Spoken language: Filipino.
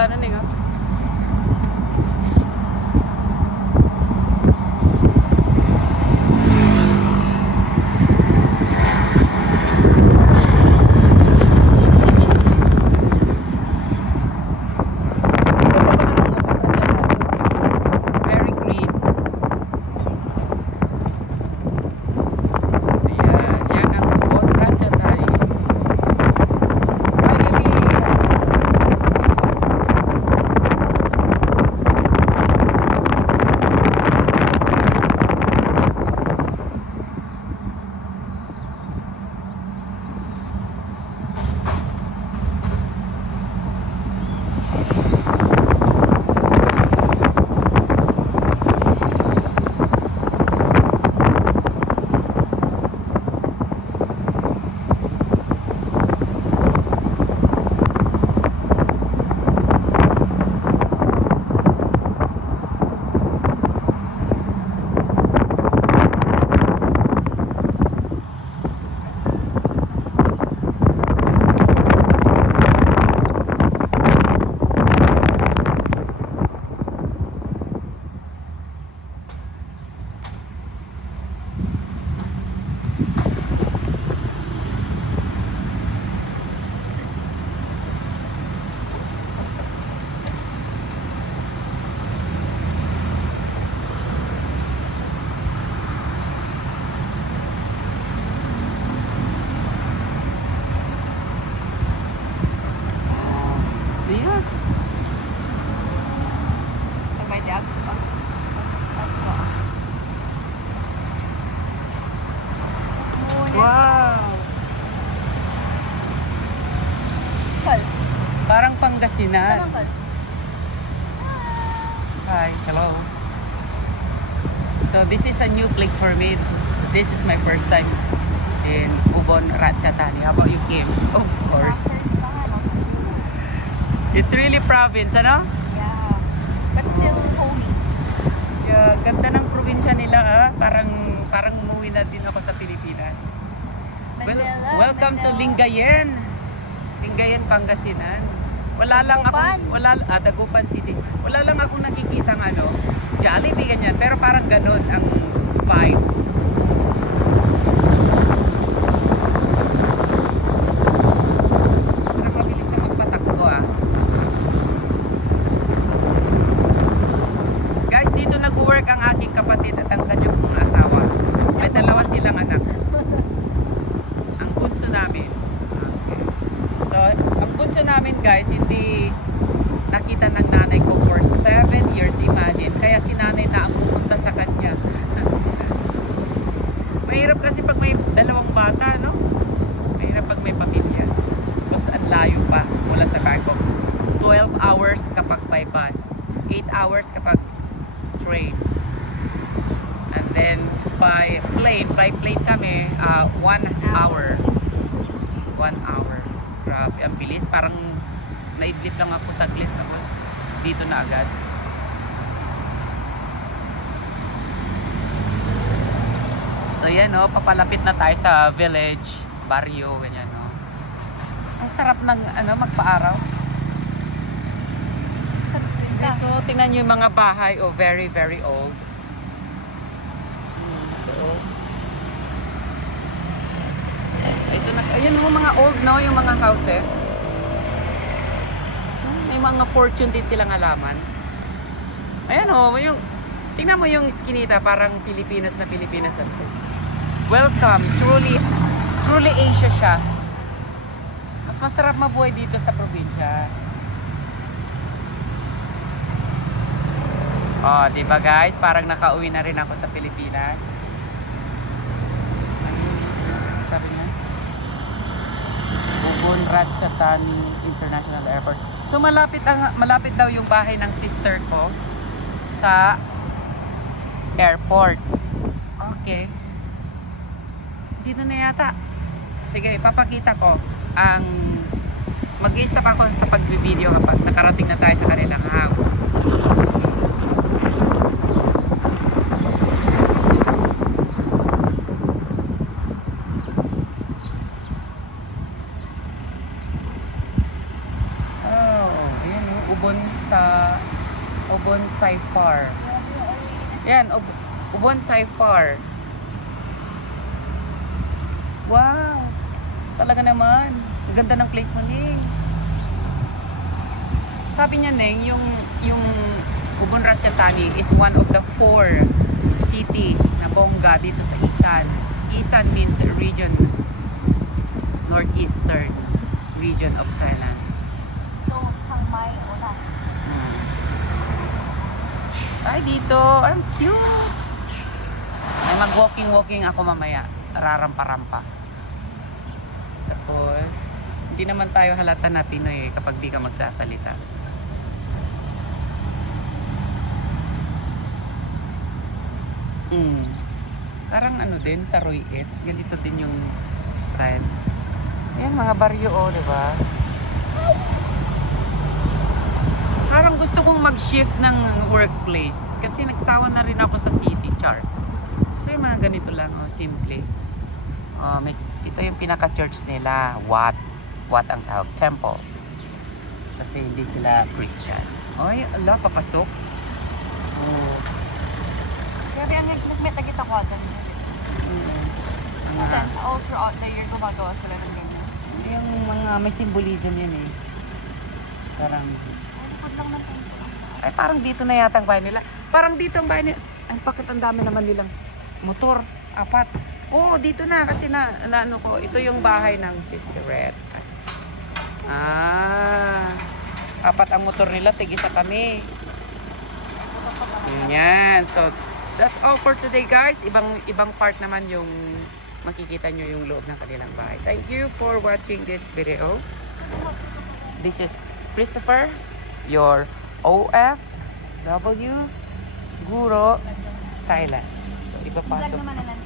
Wala na nga. Wow! Parang Pangasinan. Hi, hello. So this is a new place for me. This is my first time in Ubon, Ratchathani. How about you, Kim? Of course. It's really province, ano? Yeah. But still holy. Yeah, ganda ng probinsya nila, ah. Parang umuwi na din ako sa Pilipinas. Welcome to Lingayen. Lingayen, Pangasinan. Wala lang ako, Dagupan City. Wala lang akong nakikita ng ano, Jollibee ganyan, pero parang ganun ang vibe. Parang mabilis siya magpatakbo, ah. Guys, dito nag-work ang aking kapatid at ang kanyang asawa. May dalawa silang anak. Ang bunso namin. Okay. So, ang bunso namin, guys, hindi nakita ng nanay ko for 7 years, imagine. Kaya si nanay na ang pumunta sa kanya. Mahirap kasi pag may dalawang bata, no? Mahirap pag may pamilya. Tapos ang layo pa mula sa Bangkok. 12 hours kapag by bus. 8 hours kapag train. And then by plane kami, 1 hour. 1 hour. Grabe, ang bilis. Parang naidlip lang ako sa saglit. Tapos dito na agad. So yan, no, papalapit na tayo sa village, barrio, ganyan, no. Ang sarap ng ano, magpa-araw. So tingnan nyo yung mga bahay, oh, very very old. Ito na, ayun, oh, mga old, no, yung mga houses. May mga fortune din silang halaman. Ayan, oh, yung tingnan mo yung iskinita, parang Pilipinas na Pilipinas. Welcome, truly Asia siya. Mas masarap mabuhay dito sa probinsya. Oh, di ba guys? Parang nakauwi na rin ako sa Pilipinas. Sabi niya? Ubon Ratchathani International Airport. So malapit daw yung bahay ng sister ko sa airport. Okay. Dito na yata. Sige, ipapakita ko ang mag-i-stop ako sa pag-video kapag nakarating na tayo sa kanilang house. Ubon Saifar. Yan, Ubon Saifar. Wow! Talaga naman. Ang ganda ng place mo, Ning. Sabi niya, Neng, yung Ubon Ratchathani is one of the 4 city na bongga dito sa Isan. Isan means region, northeastern region of Thailand. So, Chiang Mai, wala. Ay, dito. Ang cute. Ay, mag-walking ako mamaya. Rarampa-rampa. Tapos, hindi naman tayo halata na Pinoy kapag di ka magsasalita. Parang ano din, Taroyet. Ganito din yung style. Ayan, mga baryo, oh, diba? Parang gusto kong mag-shift ng workplace. Kasi nagsawa na rin ako sa city, char. So, yung mga ganito lang, oh, simple. Ito yung pinaka-church nila. Wat ang tawag, temple. Kasi hindi sila Christian. Ay, ala, papasok. Oh. Grabe, ang nagmeta kita ko atan. Then, all throughout the year, gumagawa sila ng ganyan. Yung mga may symbolism yun eh. Parang, Likod lang ng tempo lang. ay parang dito na yata ang bahay nila. Parang dito ang bahay nila. Ay, bakit ang dami naman nilang motor? 4. Oo, dito na kasi na ano ko, ito yung bahay ng Sister Red. 4 ang motor nila, tig-isa kami. Yan. So, that's all for today, guys. Ibang part naman yung makikita nyo yung loob ng kanilang bahay. Thank you for watching this video. This is Christopher, your OFW Guro Thailand. So, ipapasok. Vlog naman na